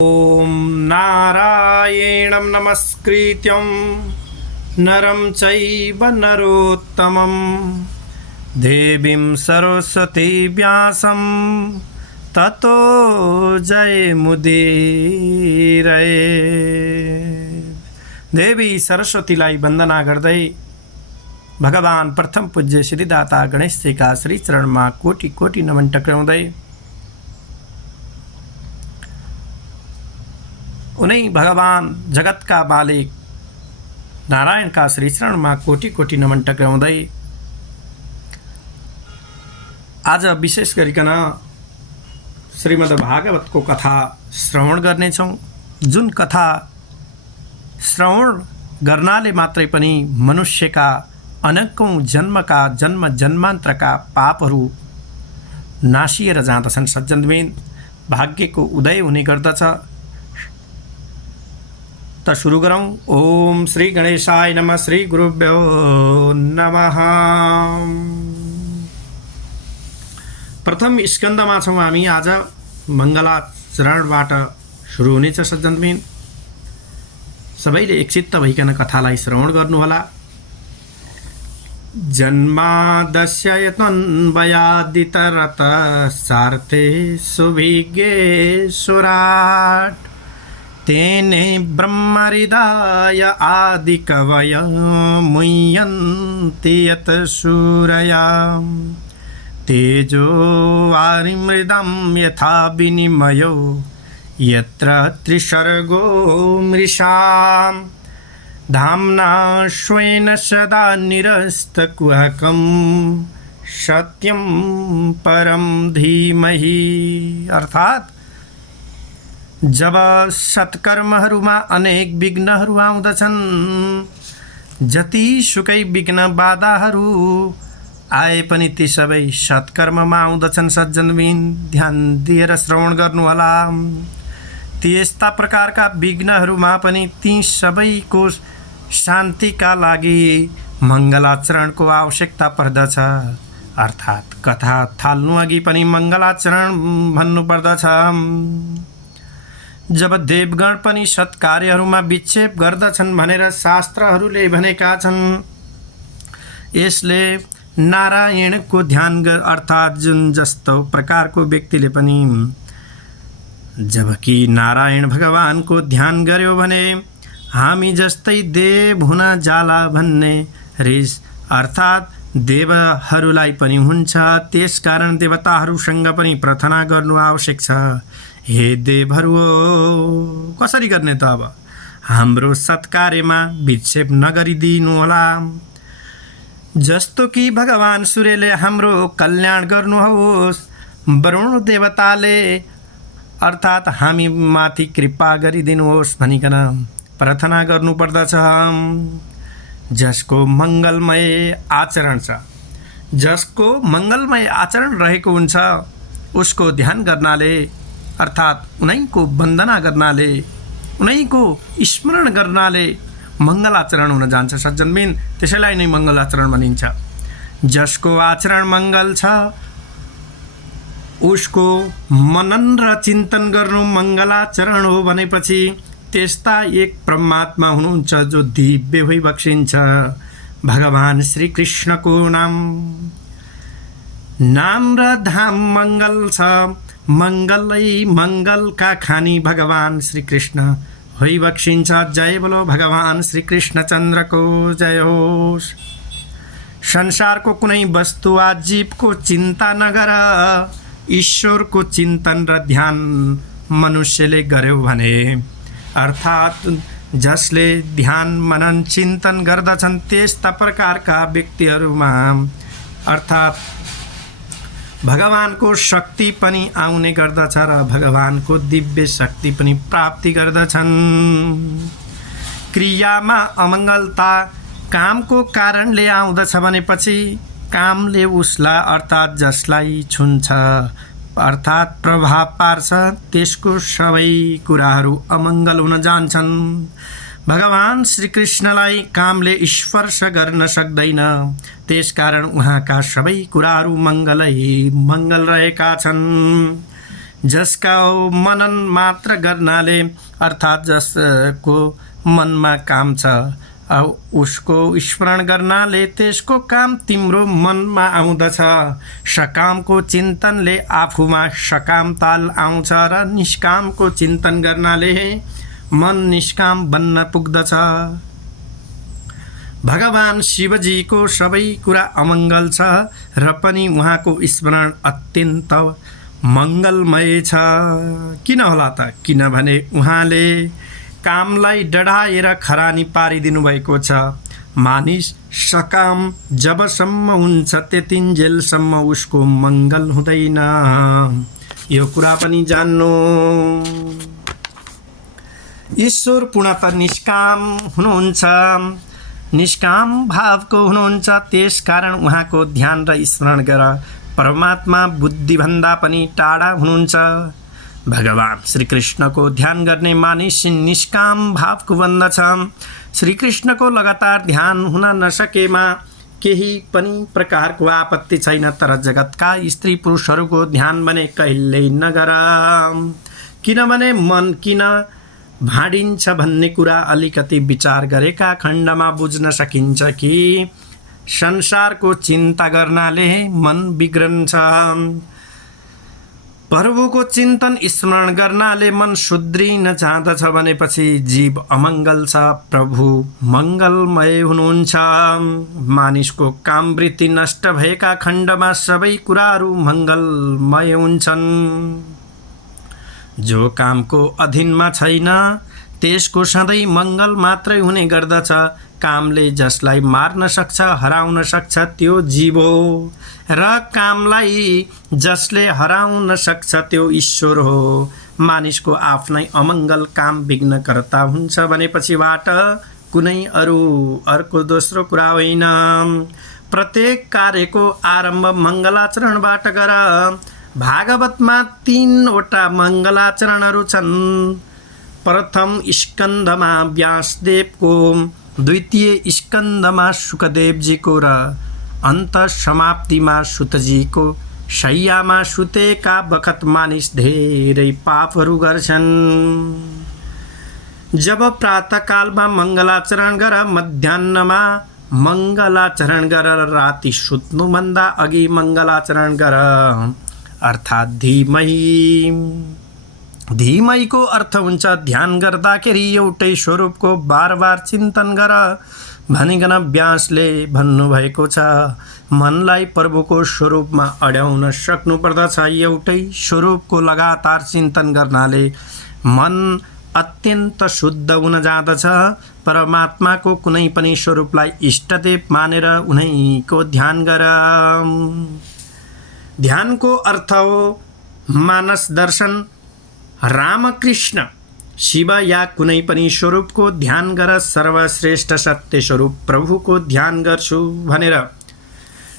ॐ नारायणं नमस्कृत्यं नरं चैव नरोत्तमं देवीं सरस्वती व्यासं ततो जयमुदीरये। देवी सरस्वतीलाई वन्दना गर्दै भगवान प्रथम पूज्य श्रीदाता गणेशजीका श्री चरणमा कोटि कोटि नमन टक्राउँदै उनै भगवान जगतका मालिक नारायणका श्री चरणमा कोटि कोटि नमन टक्राउँदै आज विशेष गरिकन श्रीमद्भागवतको कथा श्रवण गर्नेछौँ। जुन कथा श्रवण गर्नाले मात्रै पनि मनुष्यका अनेकौं जन्मका जन्म जन्मान्तरका पापहरू नासिएर जाँदछन्। सज्जनबिन भाग्यको उदय हुने गर्दछ। त सुरु गरौँ। ओम श्री गणेशाय नमः। श्री गुरुभ्यो नमः। प्रथम स्कन्धमा छौँ हामी। आज मङ्गलाचरणबाट सुरु हुनेछ। सज्जनबिन सबैले एकचित्त भइकन कथालाई श्रवण गर्नुहोला। जन्मादस्य यतन्वयादितरत सार्थे सुभिज्ञेश्वराट् तेने ब्रह्महृदाय आदिकवय मुह्यन्ति यत् सूरया तेजो वारिमृदं यथा विनिमयो यत्र त्रिसर्गो मृषा धाम्ना स्वेन सदा निरस्तकुहकं सत्यं परं धीमहि। अर्थात् जब सत्कर्महरूमा अनेक विघ्नहरू आउँदछन्, जतिसुकै विघ्न बाधाहरू आए पनि ती सबै सत्कर्ममा आउँदछन्। सज्जनबिन ध्यान दिएर श्रवण गर्नुहोला। ती यस्ता प्रकारका विघ्नहरूमा पनि ती सबैको शान्तिका लागि मङ्गलाचरणको आवश्यकता पर्दछ। अर्थात् कथा थाल्नु अघि पनि मङ्गलाचरण भन्नुपर्दछ। जब देवगण पनि सत्कार्यहरूमा विक्षेप गर्दछन् भनेर शास्त्रहरूले भनेका छन्, यसले नारायणको ध्यान गर। अर्थात् जुन जस्तो प्रकारको व्यक्तिले पनि जबकि नारायण भगवानको ध्यान गर्यो भने हामी जस्तै देव हुन जाला भन्ने रिस अर्थात् देवहरूलाई पनि हुन्छ। त्यसकारण देवताहरूसँग पनि प्रार्थना गर्नु आवश्यक छ। हे देवहरू, कसरी गर्ने त? अब हाम्रो सत्कार्यमा विक्षेप नगरिदिनु होला। जस्तो कि भगवान सूर्यले हाम्रो कल्याण गर्नुहोस्, वरुण देवताले अर्थात् हामी माथि कृपा गरिदिनुहोस् भनिकन प्रार्थना गर्नुपर्दछ। जसको मङ्गलमय आचरण छ, जसको मङ्गलमय आचरण रहेको हुन्छ, उसको ध्यान गर्नाले अर्थात् उनैको वन्दना गर्नाले, उनैको स्मरण गर्नाले मङ्गलाचरण हुन जान्छ। सज्जनबिन त्यसैलाई नै मङ्गलाचरण भनिन्छ। जसको आचरण मङ्गल छ, उसको मनन र चिन्तन गर्नु मङ्गलाचरण हो भनेपछि त्यस्ता एक परमात्मा हुनुहुन्छ जो दिव्य भई बक्सिन्छ। भगवान श्रीकृष्णको नाम र धाम मङ्गल छ। मङ्गलै मङ्गलका खानी भगवान श्रीकृष्ण होइ बक्सिन्छ। जय बोलो भगवान श्रीकृष्णचन्द्रको जय होस्। संसारको कुनै वस्तु वा जीवको चिन्ता नगर, ईश्वरको चिन्तन र ध्यान मनुष्यले गर्यो भने, अर्थात् जसले ध्यान मनन चिन्तन गर्दछन् त्यस्ता प्रकारका व्यक्तिहरूमा अर्थात् भगवानको शक्ति पनि आउने गर्दछ र भगवानको दिव्य शक्ति पनि प्राप्ति गर्दछन्। क्रियामा अमङ्गलता कामको कारणले आउँदछ भनेपछि कामले उसलाई अर्थात् जसलाई छुन्छ अर्थात् प्रभाव पार्छ, त्यसको सबै कुराहरू अमङ्गल हुन जान्छन्। भगवान श्रीकृष्णलाई कामले स्पर्श गर्न सक्दैन, त्यसकारण उहाँका सबै कुराहरू मङ्गलै मङ्गल रहेका छन्। जसका मनन मात्र गर्नाले अर्थात् जसको मनमा काम छ उसको स्मरण गर्नाले त्यसको काम तिम्रो मनमा आउँदछ। सकामको चिन्तनले आफूमा सकामताल आउँछ र निष्कामको चिन्तन गर्नाले मन निष्काम बन्न पुग्दछ। भगवान शिवजीको सबै कुरा अमङ्गल छ र पनि उहाँको स्मरण अत्यन्त मङ्गलमय छ। किन होला त? किनभने उहाँले कामलाई डढाएर खरानी पारिदिनु भएको छ। मानिस सकाम जबसम्म हुन्छ त्यतिन्जेलसम्म उसको मङ्गल हुँदैन। यो कुरा पनि जान्नु। ईश्वर पूर्णतः निष्काम हुनुहुन्छ, निष्काम भावको हुनुहुन्छ। त्यसकारण उहाँको ध्यान र स्मरण गर। परमात्मा बुद्धिभन्दा पनि टाढा हुनुहुन्छ। भगवान श्रीकृष्णको ध्यान गर्ने मानिस निष्काम भावको बन्दछ। श्रीकृष्णको लगातार ध्यान हुन नसकेमा केही पनि प्रकारको आपत्ति छैन, तर जगतका स्त्री पुरुषहरूको ध्यान भने कहिल्यै नगर। किनभने मन किन भाँडिन्छ भन्ने कुरा अलिकति विचार गरेका खण्डमा बुझ्न सकिन्छ कि संसारको चिन्ता गर्नाले मन बिग्रन्छ। प्रभुको चिन्तन स्मरण गर्नाले मन सुध्रिन जाँदछ भनेपछि जीव अमङ्गल छ, प्रभु मङ्गलमय हुनुहुन्छ। मानिसको कामवृत्ति नष्ट भएका खण्डमा सबै कुराहरू मङ्गलमय हुन्छन्। जो कामको अधीनमा छैन त्यसको सधैँ मङ्गल मात्रै हुने गर्दछ। कामले जसलाई मार्न सक्छ, हराउन सक्छ त्यो जीव हो, र कामलाई जसले हराउन सक्छ त्यो ईश्वर हो। मानिसको आफ्नै अमङ्गल काम विघ्नकर्ता हुन्छ भनेपछिबाट कुनै अर्को दोस्रो कुरा होइन। प्रत्येक कार्यको आरम्भ मङ्गलाचरणबाट गर। भागवतमा 3वटा मङ्गलाचरणहरू छन्। प्रथम स्कन्धमा व्यासदेवको, द्वितीय स्कन्धमा सुखदेवजीको र अन्त समाप्तिमा सुतजीको। शय्यामा सुतेका बखत मानिस धेरै पापहरू गर्छन्। जब प्रातःकालमा मङ्गलाचरण गर, मध्याह्नमा मङ्गलाचरण गर, राति सुत्नुभन्दा अघि मङ्गलाचरण गर, अर्थात् धीमहि। धीमहिको अर्थ हुन्छ ध्यान गर्दाखेरि एउटै स्वरूपको बार बार चिन्तन गर भनिकन व्यासले भन्नुभएको छ। मनलाई प्रभुको स्वरूपमा अड्याउन सक्नुपर्दछ। एउटै स्वरूपको लगातार चिन्तन गर्नाले मन अत्यन्त शुद्ध हुन जाँदछ। परमात्माको कुनै पनि स्वरूपलाई इष्टदेव मानेर उनैको ध्यान गर। ध्यानको अर्थ हो मानस दर्शन। रामकृष्ण शिव या कुनै पनि स्वरूपको ध्यान गर। सर्वश्रेष्ठ सत्य स्वरूप प्रभुको ध्यान गर्छु भनेर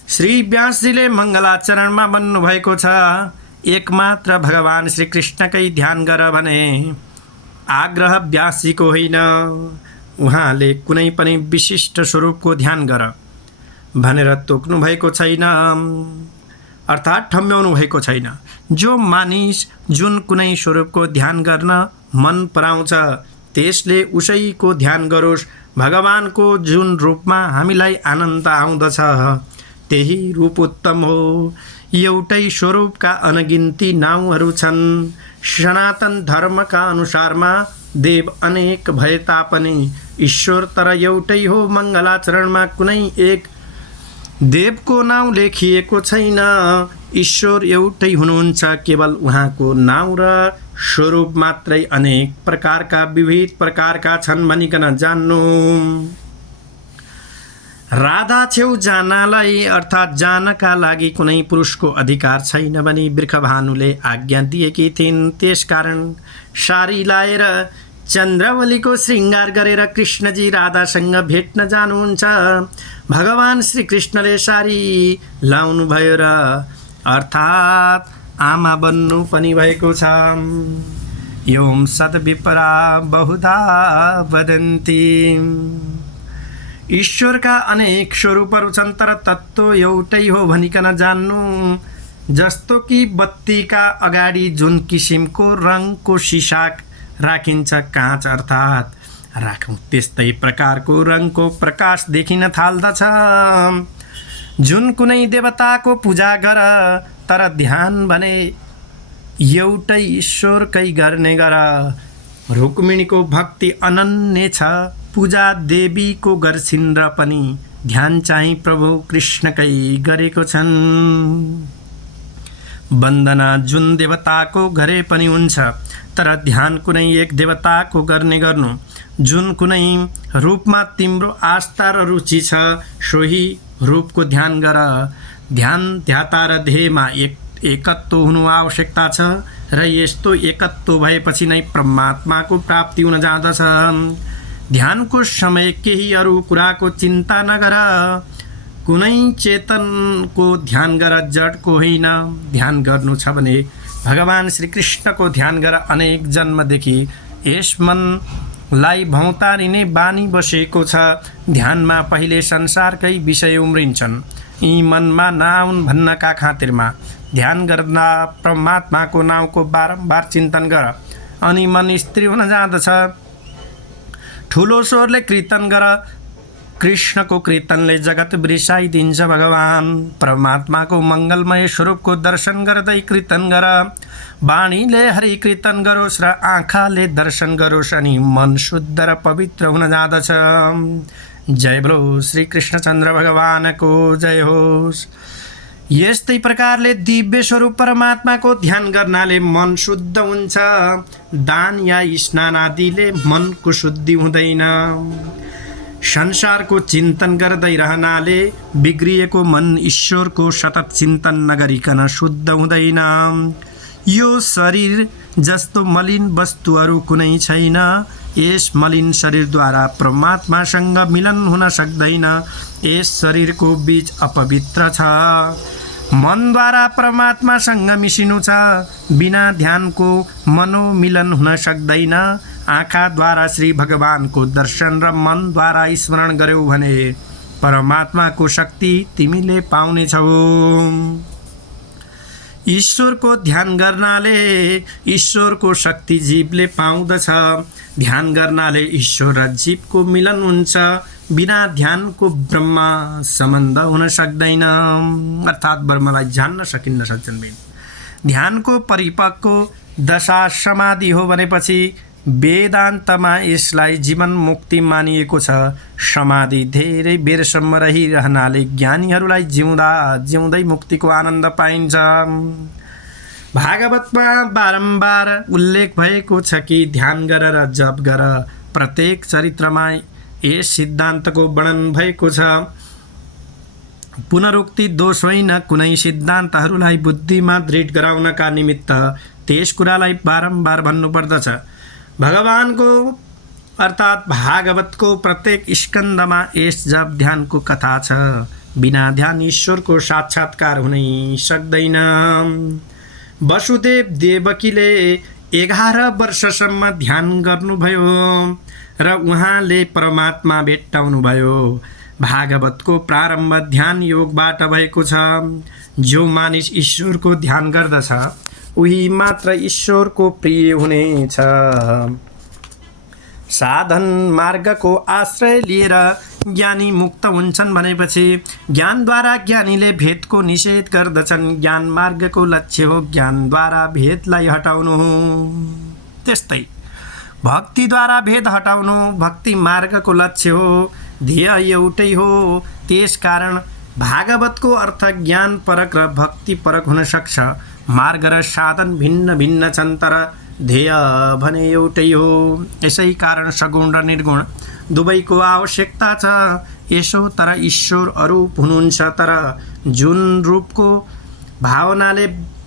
श्री व्यासजीले मङ्गलाचरणमा भन्नुभएको छ। एकमात्र भगवान श्रीकृष्णकै ध्यान गर भने आग्रह व्यासजीको होइन। उहाँले कुनै पनि विशिष्ट स्वरूपको ध्यान गर भनेर तोक्नु भएको छैन, अर्थात् ठम्ब्याउनु भएको छैन। जो मानिस जुन कुनै स्वरूपको ध्यान गर्न मन पराउँछ त्यसले उसैको ध्यान गरोस्। भगवानको जुन रूपमा हामीलाई आनन्द आउँदछ त्यही रूप उत्तम हो। एउटै स्वरूपका अनगिन्ती नाउँहरू छन्। सनातन धर्मका अनुसारमा देव अनेक भए तापनि ईश्वर तर एउटै हो। मङ्गलाचरणमा कुनै एक देवको नाउँ लेखिएको छैन। ईश्वर एउटै हुनुहुन्छ। केवल उहाँको नाउँ र स्वरूप मात्रै अनेक प्रकारका विविध प्रकारका छन् भनिकन जान्नु। राधा छेउ जानलाई अर्थात् जानका लागि कुनै पुरुषको अधिकार छैन भनी बिर्खभानुले आज्ञा दिएकी थिइन्। त्यसकारण सारी लाएर चन्द्रवलीको श्रृङ्गार गरेर कृष्णजी राधासँग भेट्न जानुहुन्छ। भगवान श्रीकृष्णले सारी लाउनु भयो र अर्थात् आमा बन्नु पनि भएको छ। एवं सद्विपरा बहुधा वदन्ति। ईश्वरका अनेक स्वरूपहरू छन् तर तत्त्व एउटै हो भनिकन जान्नु। जस्तो कि बत्तीका अगाडि जुन किसिमको रङको सिसा राखिन्छ काँच अर्थात् राखौँ, त्यस्तै प्रकारको रङको प्रकाश देखिन थाल्दछ। जुन कुनै देवताको पूजा गर तर ध्यान भने एउटै ईश्वरकै गर्ने गर। रुक्मिणीको भक्ति अनन्य छ, पूजा देवीको गर्छिन् र पनि ध्यान चाहिँ प्रभु कृष्णकै गरेको छन्। वन्दना जुन देवताको गरे पनि हुन्छ, तर ध्यान कुनै एक देवताको गर्ने गर्नु। जुन कुनै रूपमा तिम्रो आस्था र रुचि छ, सोही रूपको ध्यान गर। ध्यान ध्याता र ध्येयमा एकत्व हुनु आवश्यकता छ र यस्तो एकत्व भएपछि नै परमात्माको प्राप्ति हुन जाँदछ। ध्यानको समय केही अरू कुराको चिन्ता नगर, कुनै चेतनको ध्यान गर, जडको होइन। ध्यान गर्नु छ भने भगवान श्रीकृष्णको ध्यान गर। अनेक जन्मदेखि यस मनलाई भौतारिने बानी बसेको छ। ध्यानमा पहिले संसारकै विषय उम्रिन्छन्, यी मनमा नआउन् भन्नका खातिरमा ध्यान गर्दा परमात्माको नाउँको बारम्बार चिन्तन गर, अनि मन स्थिर हुन जाँदछ। ठुलो स्वरले कीर्तन गर, कृष्णको कीर्तनले जगत बिर्साइदिन्छ। भगवान परमात्माको मङ्गलमय स्वरूपको दर्शन गर्दै कीर्तन गर। वाणीले हरि कीर्तन गरोस् र आँखाले दर्शन गरोस्, अनि मन शुद्ध र पवित्र हुन जाँदछ। जय बोलो श्री कृष्णचन्द्र भगवानको जय होस्। यस्तै प्रकारले दिव्य स्वरूप परमात्माको ध्यान गर्नाले मन शुद्ध हुन्छ। दान या स्नान आदिले मनको शुद्धि हुँदैन। संसारको चिन्तन गर्दै रहनाले बिग्रिएको मन ईश्वरको सतत चिन्तन नगरिकन शुद्ध हुँदैन। यो शरीर जस्तो मलिन वस्तुहरू कुनै छैन। यस मलिन शरीरद्वारा परमात्मासँग मिलन हुन सक्दैन। यस शरीरको बीज अपवित्र छ। मनद्वारा परमात्मासँग मिसिनु छ। बिना ध्यानको मनोमिलन हुन सक्दैन। आँखाद्वारा श्री भगवानको दर्शन र मनद्वारा स्मरण गर्यौ भने परमात्माको शक्ति तिमीले पाउनेछौ। ईश्वरको ध्यान गर्नाले ईश्वरको शक्ति जीवले पाउँदछ। ध्यान गर्नाले ईश्वर र जीवको मिलन हुन्छ। बिना ध्यानको ब्रह्म सम्बन्ध हुन सक्दैन, अर्थात् ब्रह्मलाई जान्न सकिन्न। सज्जनबिन, ध्यानको परिपक्व दशा समाधि हो भनेपछि वेदान्तमा यसलाई जीवन मुक्ति मानिएको छ। समाधि धेरै बेरसम्म रहिरहनाले ज्ञानीहरूलाई जिउँदा जिउँदै मुक्तिको आनन्द पाइन्छ। भागवतमा बारम्बार उल्लेख भएको छ कि ध्यान गर र जप गर। प्रत्येक चरित्रमा यस सिद्धान्तको वर्णन भएको छ। पुनरुक्ति दोष होइन, कुनै सिद्धान्तहरूलाई बुद्धिमा दृढ गराउनका निमित्त त्यस कुरालाई बारम्बार भन्नुपर्दछ। भगवानको अर्थात् भागवतको प्रत्येक स्कन्धमा यस जप ध्यानको कथा छ। बिना ध्यान ईश्वरको साक्षात्कार हुनै सक्दैन। वसुदेव देवकीले 11 वर्षसम्म ध्यान गर्नुभयो र उहाँले परमात्मा भेट्टाउनुभयो। भागवतको प्रारम्भ ध्यान योगबाट भएको छ। जो मानिस ईश्वरको ध्यान गर्दछ उही मात्र ईश्वरको प्रिय हुनेछ। साधन मार्गको आश्रय लिएर ज्ञानी मुक्त हुन्छन् भनेपछि ज्ञानद्वारा ज्ञानीले भेदको निषेध गर्दछन्। ज्ञान मार्गको लक्ष्य हो ज्ञानद्वारा भेदलाई हटाउनु। त्यस्तै भक्तिद्वारा भेद हटाउनु भक्ति मार्गको लक्ष्य हो। ध्येय एउटै हो। त्यसकारण भागवतको अर्थ ज्ञान परक र भक्ति परक हुन सक्छ। मार्ग र साधन भिन्न भिन्न छन्, तर ध्येय भने एउटै हो। यसै कारण सगुण र निर्गुण दुवैको आवश्यकता छ। यसो तर ईश्वर अरूप हुनुहुन्छ, तर जुन रूपको भावनाले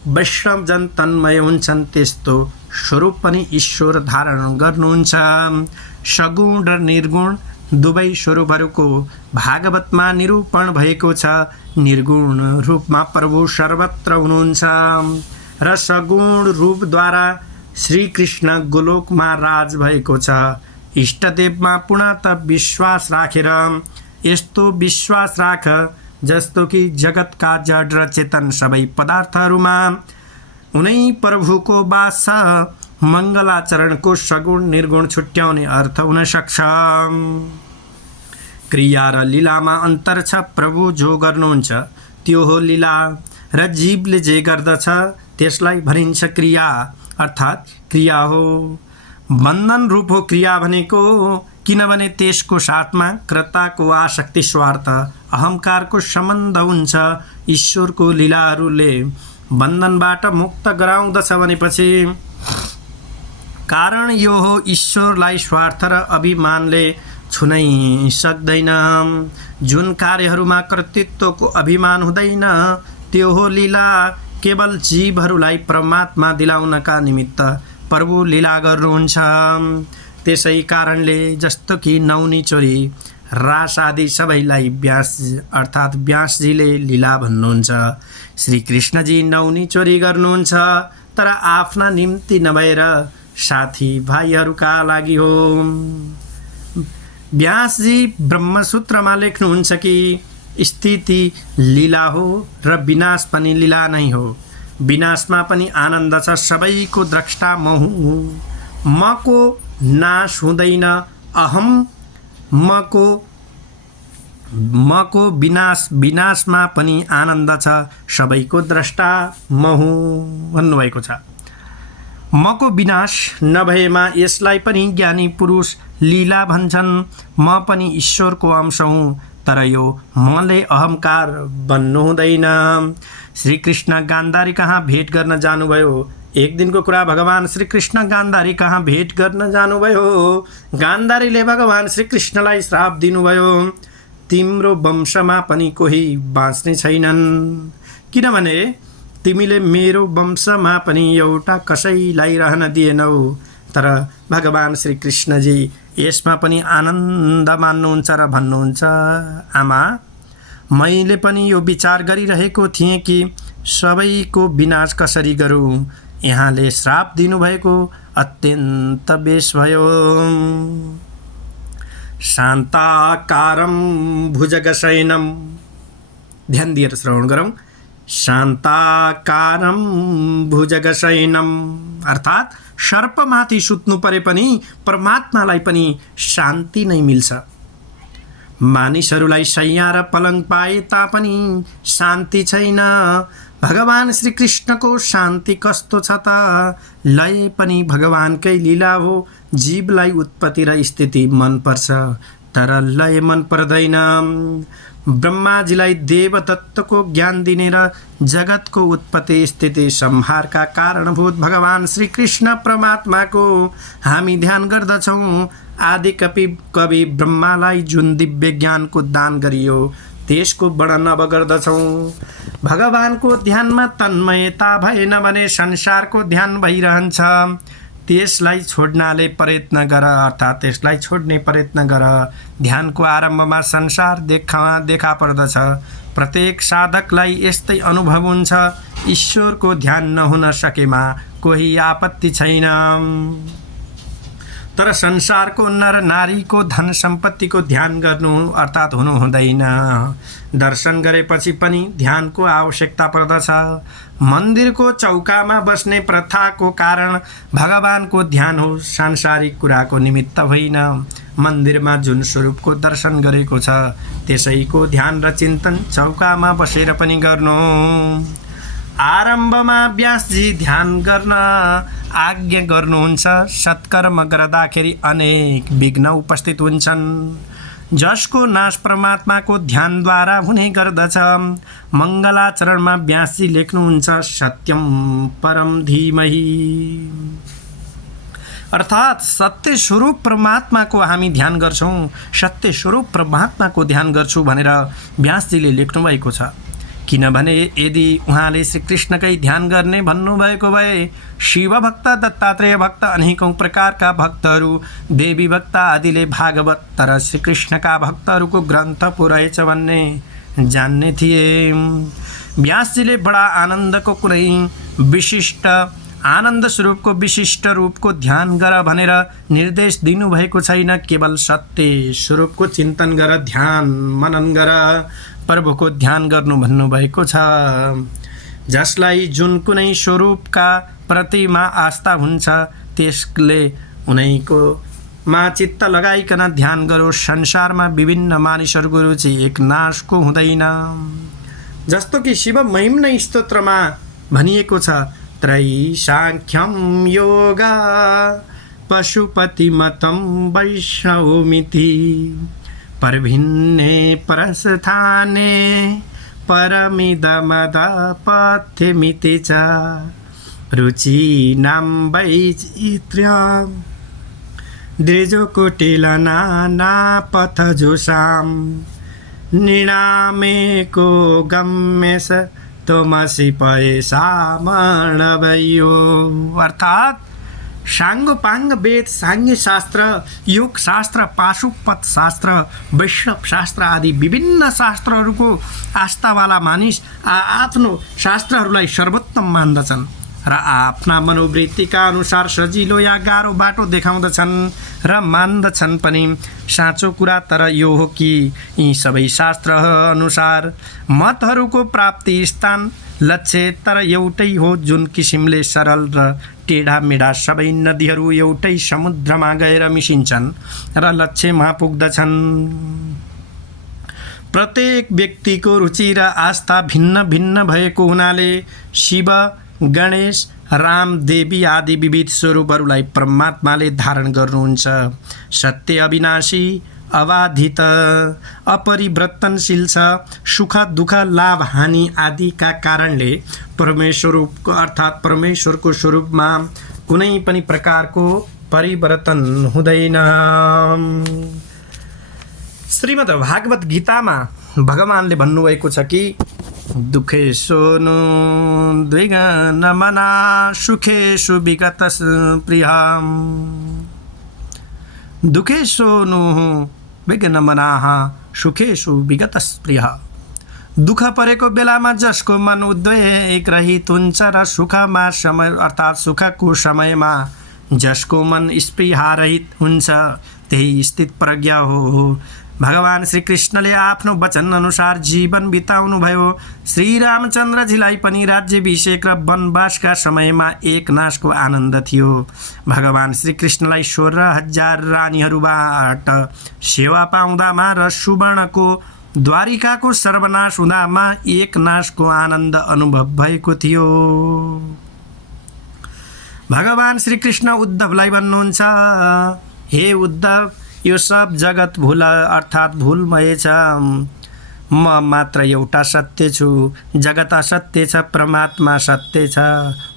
वैष्णव जन तन्मय हुन्छन् त्यस्तो स्वरूप पनि ईश्वर धारण गर्नुहुन्छ। सगुण र निर्गुण दुवै स्वरूपहरूको भागवतमा निरूपण भएको छ। निर्गुण रूपमा प्रभु सर्वत्र हुनुहुन्छ र सगुण रूपद्वारा श्रीकृष्ण गोलोकमा राज भएको छ। इष्टदेवमा पूर्णतः विश्वास राखेर यस्तो विश्वास राख जस्तो कि जगतका जड र चेतन सबै पदार्थहरूमा उनै प्रभुको वास छ। मङ्गलाचरणको सगुण निर्गुण छुट्याउने अर्थ हुन सक्छ। क्रिया र लीलामा अन्तर छ। प्रभु जो गर्नुहुन्छ त्यो हो लीला र जीवले जे गर्दछ त्यसलाई भनिन्छ क्रिया, अर्थात् क्रिया हो। बन्धन रूप हो क्रिया भनेको, किनभने त्यसको साथमा कर्ताको आसक्ति, स्वार्थ, अहङ्कारको सम्बन्ध हुन्छ। ईश्वरको लीलाहरूले बन्धनबाट मुक्त गराउँदछ भनेपछि कारण यो हो, ईश्वरलाई स्वार्थ र अभिमानले छुनै सक्दैन। जुन कार्यहरूमा कर्तृत्वको अभिमान हुँदैन त्यो हो लीला। केवल जीवहरूलाई परमात्मा दिलाउनका निमित्त प्रभु लीला गर्नुहुन्छ। त्यसै कारणले जस्तो कि नौनी चोरी, रास आदि सबैलाई व्यास अर्थात् व्यासजीले लीला भन्नुहुन्छ। श्री कृष्णजी नौनी चोरी गर्नुहुन्छ तर आफ्ना निम्ति नभएर साथी भाइहरूका लागि हो। व्यासजी ब्रह्मसूत्रमा लेख्नुहुन्छ कि स्थिति लीला हो र विनाश पनि लीला नै हो। विनाशमा पनि आनन्द छ। सबैको द्रष्टा म हुँ। मको नाश हुँदैन। अहम मको विनाशमा पनि आनन्द छ। सबैको द्रष्टा म हुँ भन्नुभएको छ। मको विनाश नभएमा यसलाई पनि ज्ञानी पुरुष लीला भन्छन्। म पनि ईश्वरको अंश हुँ तर यो मनले अहङ्कार बन्नु हुँदैन। श्री कृष्ण गान्धारी कहाँ भेट गर्न जानुभयो। एक दिनको कुरा, भगवान श्री कृष्ण गान्धारी कहाँ भेट गर्न जानुभयो। गान्धारीले भगवान श्री कृष्णलाई श्राप दिनुभयो, तिम्रो वंशमा पनि कोही बाँच्ने छैनन्, किनभने तिमीले मेरो वंशमा पनि एउटा कसैलाई रहन दिएनौ। तर भगवान श्री कृष्णजी यसमा पनि आनन्द मान्नुहुन्छ र भन्नुहुन्छ, आमा, मैले पनि यो विचार गरिरहेको थिएँ कि सबैको विनाश कसरी गरौँ। यहाँले श्राप दिनुभएको अत्यन्त बेस भयो। शान्ताकारं भुजगशयनं, ध्यान दिएर श्रवण गरौँ। शान्ताकारं भुजगशयनं अर्थात् सर्पमाथि सुत्नु परे पनि परमात्मालाई पनि शान्ति नै मिल्छ। मानिसहरूलाई शैया र पलङ पाए तापनि शान्ति छैन। भगवान श्री कृष्णको शान्ति कस्तो छ त? लय पनि भगवानकै लीला हो। जीवलाई उत्पत्ति र स्थिति मनपर्छ तर लय मन पर्दैन। ब्रह्माजीलाई देवतत्वको ज्ञान दिने र जगतको उत्पत्ति स्थिति संहारका कारणभूत भगवान श्री कृष्ण परमात्माको हामी ध्यान गर्दछौँ। आदि कवि ब्रह्मालाई जुन दिव्य ज्ञानको दान गरियो त्यसको वर्णन अब गर्दछौँ। भगवानको ध्यानमा तन्मयता भएन भने संसारको ध्यान भइरहन्छ। त्यसलाई छोड्नाले प्रयत्न गर, अर्थात् त्यसलाई छोड्ने प्रयत्न गर। ध्यानको आरम्भमा संसार देखा पर्दछ। प्रत्येक साधकलाई यस्तै अनुभव हुन्छ। ईश्वरको ध्यान नहुन सकेमा कोही आपत्ति छैन, तर संसारको नर नारीको धन सम्पत्तिको ध्यान गर्नु अर्थात् हुनु हुँदैन। दर्शन गरेपछि पनि ध्यानको आवश्यकता पर्दछ। मन्दिरको चौकामा बस्ने प्रथाको कारण भगवानको ध्यान हो, सांसारिक कुराको निमित्त होइन। मन्दिरमा जुन स्वरूपको दर्शन गरेको छ त्यसैको ध्यान र चिन्तन चौकामा बसेर पनि गर्नु। आरम्भमा व्यासजी ध्यान गर्न आज्ञा गर्नुहुन्छ। सत्कर्म गर्दाखेरि अनेक विघ्न उपस्थित हुन्छन् जसको नाश परमात्माको ध्यानद्वारा हुने गर्दछ। मङ्गलाचरणमा व्यासजी लेख्नुहुन्छ, सत्यम परम धीमहि, अर्थात् सत्य स्वरूप परमात्माको हामी ध्यान गर्छौँ। सत्य स्वरूप परमात्माको ध्यान गर्छु भनेर व्यासजीले लेख्नु भएको छ। किनभने यदि उहाँले श्री कृष्णकै ध्यान गर्ने भन्नुभएको भए शिव भक्त, दत्तात्रेय भक्त, अनेकौं प्रकारका भक्तहरू, देवी भक्त आदिले भागवत तर श्री कृष्णका भक्तहरूको ग्रन्थ पो रहेछ भन्ने जान्ने थिए। व्यासजीले बडा आनन्दको कुनै विशिष्ट आनन्द स्वरूपको विशिष्ट रूपको ध्यान गर भनेर निर्देश दिनुभएको छैन। केवल सत्य स्वरूपको चिन्तन गर, ध्यान मनन गर। प्रभुको ध्यान गर्नु भन्नुभएको छ। जसलाई जुन कुनै स्वरूपका प्रतिमा आस्था हुन्छ त्यसले उनैकोमा चित्त लगाइकन ध्यान गरोस्। संसारमा विभिन्न मानिसहरूको रुचि एक नाशको हुँदैन। जस्तो कि शिव महिम्न स्तोत्रमा भनिएको छ, त्रैसाङ्ख्यं योगा पशुपतिमतं वैष्णवमिति परभिन्ने परस्थाने परमिदमदपथ्यमिति च रुचिनां वैचित्र्यं द्विजकोटिलनानापथजुषां निणामेको गम्यस तमसि पयसामणवयो। अर्थात साङ्गोपाङ्ग वेद, साङ्ग्य शास्त्र, योग शास्त्र, पाशुपत शास्त्र, वैष्णव शास्त्र आदि विभिन्न शास्त्रहरूको आस्थावाला मानिस आफ्नो शास्त्रहरूलाई सर्वोत्तम मान्दछन् र आफ्ना मनोवृत्तिका अनुसार सजिलो या गाह्रो बाटो देखाउँदछन् र मान्दछन् पनि। साँचो कुरा तर यो हो कि यी सबै शास्त्र अनुसार मतहरूको प्राप्ति स्थान लक्ष्य तर एउटै हो। जुन किसिमले सरल र टेढा मेढा सबै नदीहरू एउटै समुद्रमा गएर मिसिन्छन् र लक्ष्यमा पुग्दछन्। प्रत्येक व्यक्तिको रुचि र आस्था भिन्न भिन्न भएको हुनाले शिव, गणेश, राम, देवी आदि विविध स्वरूपहरूलाई परमात्माले धारण गर्नुहुन्छ। सत्य अविनाशी, अबाधित, अपरिवर्तनशील छ। सुख दुःख, लाभ हानि आदिका कारणले परमेश्वरको अर्थात् परमेश्वरको स्वरूपमा कुनै पनि प्रकारको परिवर्तन हुँदैन। श्रीमद् भागवत गीतामा भगवानले भन्नुभएको छ कि दुःखेषु नु द्विगन मना सुखेषु विगत प्रियम्। दुःखेषु नु विघ्न मनाः सुखेषु विगत प्रियः। दुःख परेको बेलामा जसको मन उद्वेग रहित हुन्छ र सुखमा समय अर्थात् सुखको समयमा जसको मन स्पृहा रहित हुन्छ त्यही स्थित प्रज्ञा हो। भगवान श्री कृष्णले आफ्नो वचन अनुसार जीवन बिताउनु भयो। श्री रामचन्द्रजीलाई पनि राज्याभिषेक र वनवासका समयमा एक नाशको आनन्द थियो। भगवान श्री कृष्णलाई 16,000 रानीहरूबाट सेवा पाउँदामा र सुवर्णको द्वारिकाको सर्वनाश हुँदामा एक नाशको आनन्द अनुभव भएको थियो। भगवान श्री कृष्ण उद्धवलाई भन्नुहुन्छ, हे उद्धव, यो सब जगत भूल अर्थात् भूलमय छ। म मात्र एउटा सत्य छु। जगत असत्य छ, परमात्मा सत्य छ।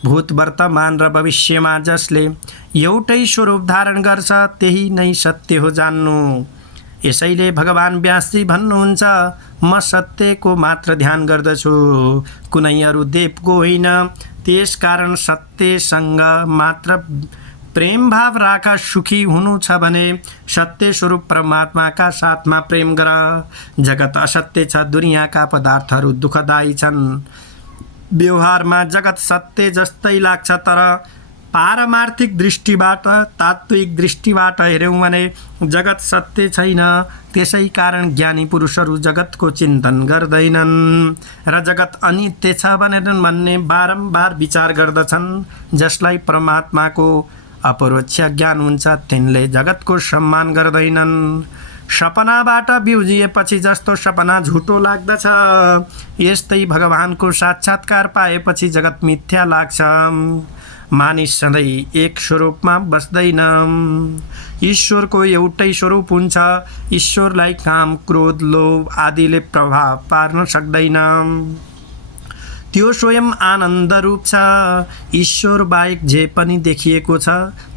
भूत, वर्तमान र भविष्यमा जसले एउटै स्वरूप धारण गर्छ त्यही नै सत्य हो जान्नु। यसैले भगवान व्यासजी भन्नुहुन्छ, म सत्यको मात्र ध्यान गर्दछु, कुनै अरू देवको होइन। त्यसकारण सत्यसँग मात्र प्रेम भाव राख। सुखी हुनु छ भने सत्य स्वरूप परमात्माका साथमा प्रेम गर। जगत असत्य छ, दुनियाँका पदार्थहरू दुःखदायी छन्। व्यवहारमा जगत सत्य जस्तै लाग्छ, तर पारमार्थिक दृष्टिबाट, तात्विक दृष्टिबाट हेऱ्यौँ भने जगत सत्य छैन। त्यसै कारण ज्ञानी पुरुषहरू जगतको चिन्तन गर्दैनन् र जगत अनित्य छ भनेर भन्ने बारम्बार विचार गर्दछन्। जसलाई परमात्माको अपरोक्ष ज्ञान हुन्छ तिनले जगतको सम्मान गर्दैनन्। सपनाबाट बिउजिएपछि जस्तो सपना झुटो लाग्दछ, यस्तै भगवानको साक्षात्कार पाएपछि जगत मिथ्या लाग्छ। मानिस सधैँ एक स्वरूपमा बस्दैन। ईश्वरको एउटै स्वरूप हुन्छ। ईश्वरलाई काम, क्रोध, लोभ आदिले प्रभाव पार्न सक्दैन। त्यो स्वयं आनन्द रूप छ। ईश्वर बाहेक जे पनि देखिएको छ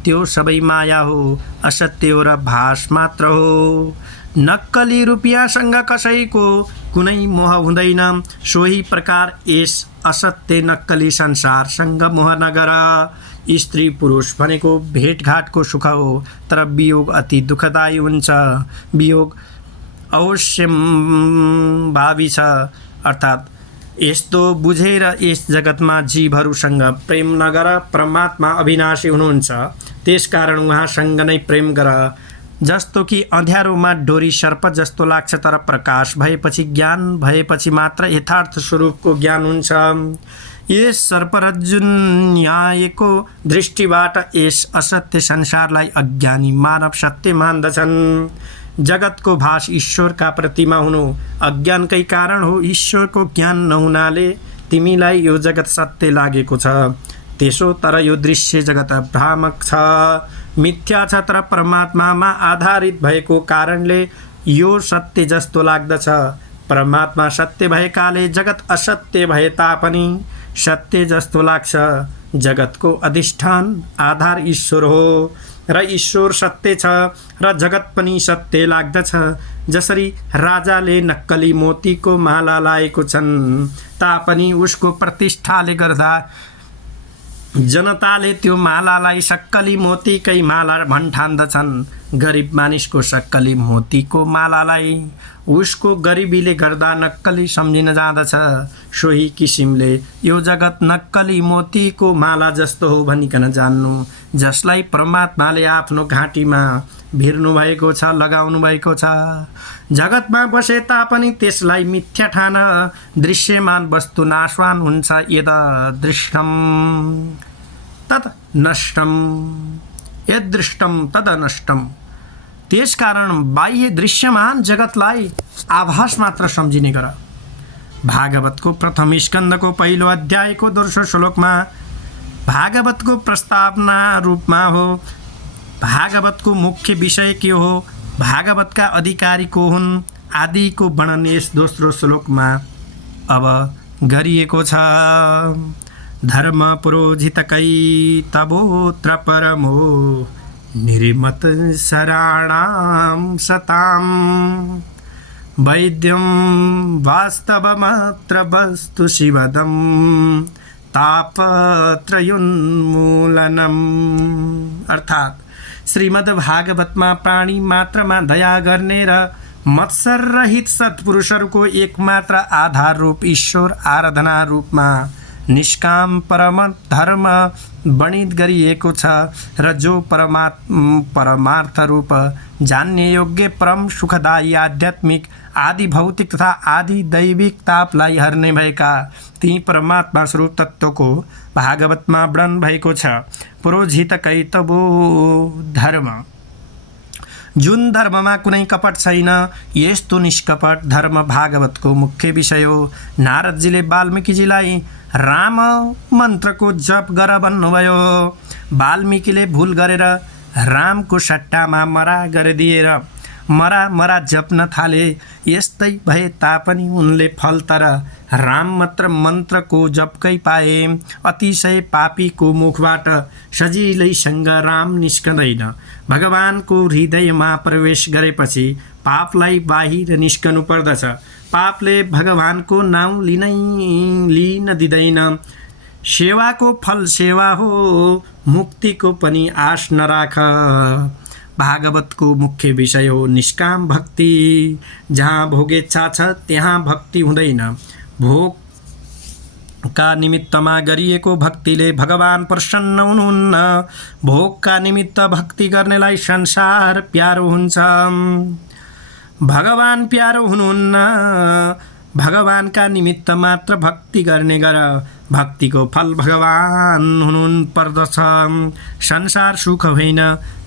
त्यो सबै माया हो, असत्य हो र भास मात्र हो। नक्कली रुपियाँसँग कसैको कुनै मोह हुँदैन। सोही प्रकार यस असत्य नक्कली संसारसँग मोह नगर। स्त्री पुरुष भनेको भेटघाटको सुख हो, तर वियोग अति दुःखदायी हुन्छ। वियोग अवश्यम्भावी छ, अर्थात् यस्तो बुझेर यस जगतमा जीवहरूसँग प्रेम नगर। परमात्मा अविनाशी हुनुहुन्छ, त्यसकारण उहाँसँग नै प्रेम गर। जस्तो कि अँध्यारोमा डोरी सर्प जस्तो लाग्छ, तर प्रकाश भएपछि, ज्ञान भएपछि मात्र यथार्थ स्वरूपको ज्ञान हुन्छ। यस सर्परज्जु न्यायको दृष्टिबाट यस असत्य संसारलाई अज्ञानी मानव सत्य मान्दछन्। जगतको भास ईश्वरका प्रतिमा हुनु अज्ञानकै कारण हो। ईश्वरको ज्ञान नहुनाले तिमीलाई यो जगत सत्य लागेको छ। त्यसो तर यो दृश्य जगत भ्रामक छ, मिथ्या छ, तर परमात्मामा आधारित भएको कारणले यो सत्य जस्तो लाग्दछ। परमात्मा सत्य भएकाले जगत असत्य भए तापनि सत्य जस्तो लाग्छ। जगतको अधिष्ठान आधार ईश्वर हो र ईश्वर सत्य छ र जगत पनि सत्य लाग्दछ। जसरी राजाले नक्कली मोतीको माला लाएको छन् तापनि उसको प्रतिष्ठाले गर्दा जनताले त्यो मालालाई सक्कली मोतीकै माला भन्ठान्दछन्। गरिब मानिसको सक्कली मोतीको मालालाई उसको गरिबीले गर्दा नक्कली सम्झिन जाँदछ। सोही किसिमले यो जगत नक्कली मोतीको माला जस्तो हो भनिकन जान्नु। जसलाई परमात्माले आफ्नो घाँटीमा भिर्नु भएको छ, लगाउनु भएको छ। जगतमा बसे तापनि त्यसलाई मिथ्या ठान। दृश्यमान वस्तु नाशवान हुन्छ। यद दृष्टम तद नष्टम, यद दृष्टम तद नष्टम। त्यसकारण बाह्य दृश्यमान जगतलाई आभास मात्र सम्झिने गर। भागवतको प्रथम स्कन्धको पहिलो अध्यायको दोस्रो श्लोकमा भागवतको प्रस्तावना रूपमा हो। भागवतको मुख्य विषय के हो, भागवतका अधिकारी को हुन् आदिको वर्णन यस दोस्रो श्लोकमा अब गरिएको छ। धर्म पुरोहितकै तबोत्र परमो निर्मत शराणां सतां वैद्यं वास्तवमत्र वस्तु शिवदं तापत्रयोन्मूलनम्। अर्थात् श्रीमद् भागवतमा प्राणी मात्रमा दया गर्ने र मत्सर रहित सत्पुरुषहरूको एकमात्र आधार रूप ईश्वर आराधना रूपमा निष्काम परम धर्म वर्णित गरिएको छ र जो परमार्थ रूप जान्ने योग्य परम सुखदायी आध्यात्मिक आदि भौतिक तथा आदि दैविक तापलाई हर्ने भएका ती परमात्मा स्वरूप तत्त्वको भागवतमा वर्णन भएको छ। पुरोहित कैतवो धर्म, जुन धर्ममा कुनै कपट छैन, यस्तो निष्कपट धर्म भागवतको मुख्य विषय हो। नारदजीले वाल्मीकिजीलाई राम मन्त्रको जप गर भन्नुभयो। वाल्मीकिले भुल गरेर रामको सट्टामा मरा गरिदिएर मरा जप्न थाले। यस्तै भए तापनि उनले फल तर राम मात्र मन्त्रको जपकै पाए। अतिशय पापीको मुखबाट सजिलैसँग राम निस्कँदैन। भगवानको हृदयमा प्रवेश गरेपछि पापलाई बाहिर निस्कनु पर्दछ। पापले भगवानको नाउँ लिन दिँदैन। सेवाको फल सेवा हो, मुक्तिको पनि आश नराख। भागवतको मुख्य विषय हो निष्काम भक्ति। जहाँ भोगेच्छा छ त्यहाँ भक्ति हुँदैन। भोगका निमित्तमा गरिएको भक्तिले भगवान प्रसन्न हुनुहुन्न। भोगका निमित्त भक्ति गर्नेलाई संसार प्यारो हुन्छ, भगवान प्यारो हुनुहुन्न। भगवानका निमित्त मात्र भक्ति गर्ने गर। भक्तिको फल भगवान हुनु पर्दछ। संसार सुख होइन।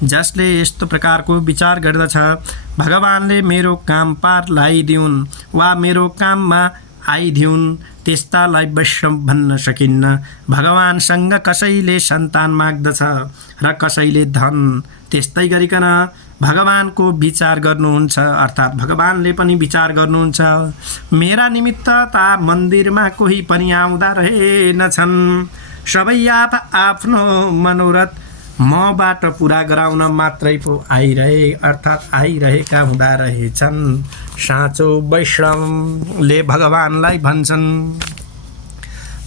जसले यस्तो प्रकारको विचार गर्दछ भगवानले मेरो काम पार लगाइदिउन् वा मेरो काममा आइदिउन्, त्यस्तालाई वैष्णव भन्न सकिन्न। भगवानसँग कसैले सन्तान माग्दछ र कसैले धन। त्यस्तै गरिकन भगवानको विचार गर्नुहुन्छ, अर्थात् भगवानले पनि विचार गर्नुहुन्छ। मेरा निमित्त ता मन्दिरमा कोही पनि आउँदा रहेनछन्। सबै आफ्नो मनोरथ मबाट पुरा गराउन मात्रै पो आइरहे, अर्थात् आइरहेका हुँदा रहेछन्। साँचो वैष्णवले भगवानलाई भन्छन्,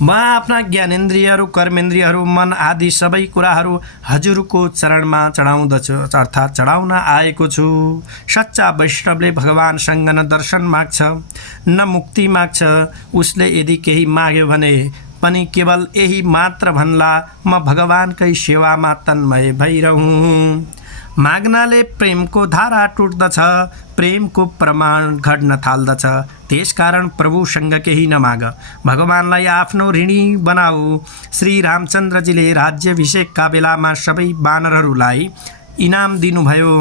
म आफ्ना ज्ञानेन्द्रियहरू, कर्मेन्द्रियहरू, मन आदि सबै कुराहरू हजुरको चरणमा चढाउँदछु, अर्थात् चढाउन आएको छु। सच्चा वैष्णवले भगवानसँग न दर्शन माग्छ न मुक्ति माग्छ। उसले यदि केही माग्यो भने पनि केवल यही मात्र भन्ला, म भगवानकै सेवामा तन्मय भइरहँ। माग्नाले प्रेमको धारा टुट्दछ, प्रेमको प्रमाण घट्न थाल्दछ। त्यसकारण प्रभुसँग केही नमाग, भगवानलाई आफ्नो ऋणी बनाऊ। श्री रामचन्द्रजीले राज्याभिषेकका बेलामा सबै वानरहरूलाई इनाम दिनुभयो,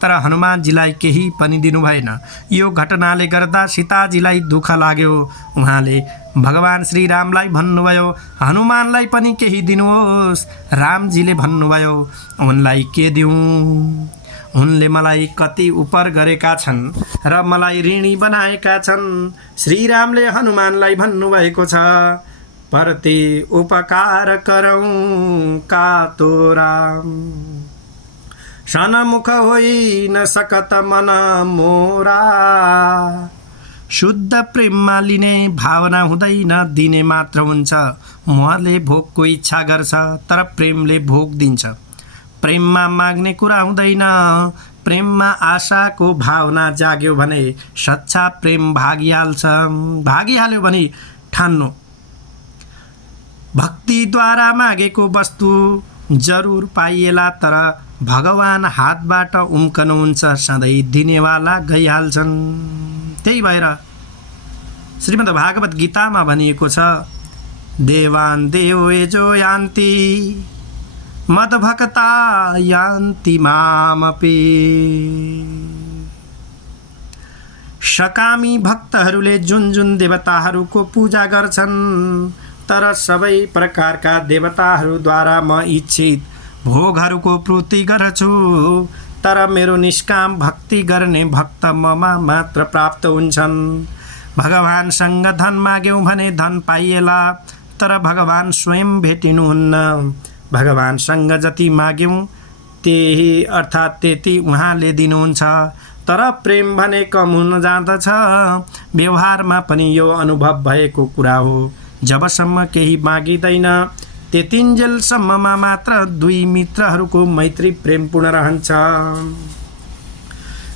तर हनुमानजीलाई केही पनि दिनु भएन। यो घटनाले गर्दा सीताजीलाई दुःख लाग्यो। उहाँले भगवान श्रीरामलाई भन्नुभयो, हनुमानलाई पनि केही दिनुहोस्। रामजीले भन्नुभयो, उनलाई के दिउँ? उनले मलाई कति उपकार गरेका छन् र मलाई ऋणी बनाएका छन्। श्रीरामले हनुमानलाई भन्नुभएको छ, प्रति उपकार करौँ का तोराम, सनमुख होइन सकत मन मोरा। शुद्ध प्रेममा लिने भावना हुँदैन, दिने मात्र हुन्छ। मोहले भोगको इच्छा गर्छ, तर प्रेमले भोग दिन्छ। प्रेममा माग्ने कुरा हुँदैन, प्रेममा आशाको भावना जाग्यो भने सच्चा प्रेम भागिहाल्यो भने ठान्नु। भक्तिद्वारा मागेको वस्तु जरुर पाइएला, तर भगवान हातबाट उम्कनुहुन्छ, सधैँ दिनेवाला गइहाल्छन्। त्यही भएर श्रीमद् भागवत गीतामा भनिएको छ, देवान देवे जो यान्ति मद्भक्ता यान्ति मामपि। सकामी भक्तहरूले जुन जुन देवताहरूको पूजा गर्छन्, तर सबै प्रकारका देवताहरूद्वारा म इच्छित भोगहरूको पूर्ति गर्छु, तर मेरो निष्काम भक्ति गर्ने भक्त ममा मात्र प्राप्त हुन्छन्। भगवानसँग धन माग्यौँ भने धन पाइएला, तर भगवान स्वयं भेटिनुहुन्न। भगवानसँग जति माग्यौँ त्यही अर्थात् त्यति उहाँले दिनुहुन्छ, तर प्रेम भने कम हुन जाँदछ। व्यवहारमा पनि यो अनुभव भएको कुरा हो। जबसम्म केही मागिँदैन त्यतिन्जेलसम्ममा मात्र दुई मित्रहरूको मैत्री प्रेमपूर्ण रहन्छ।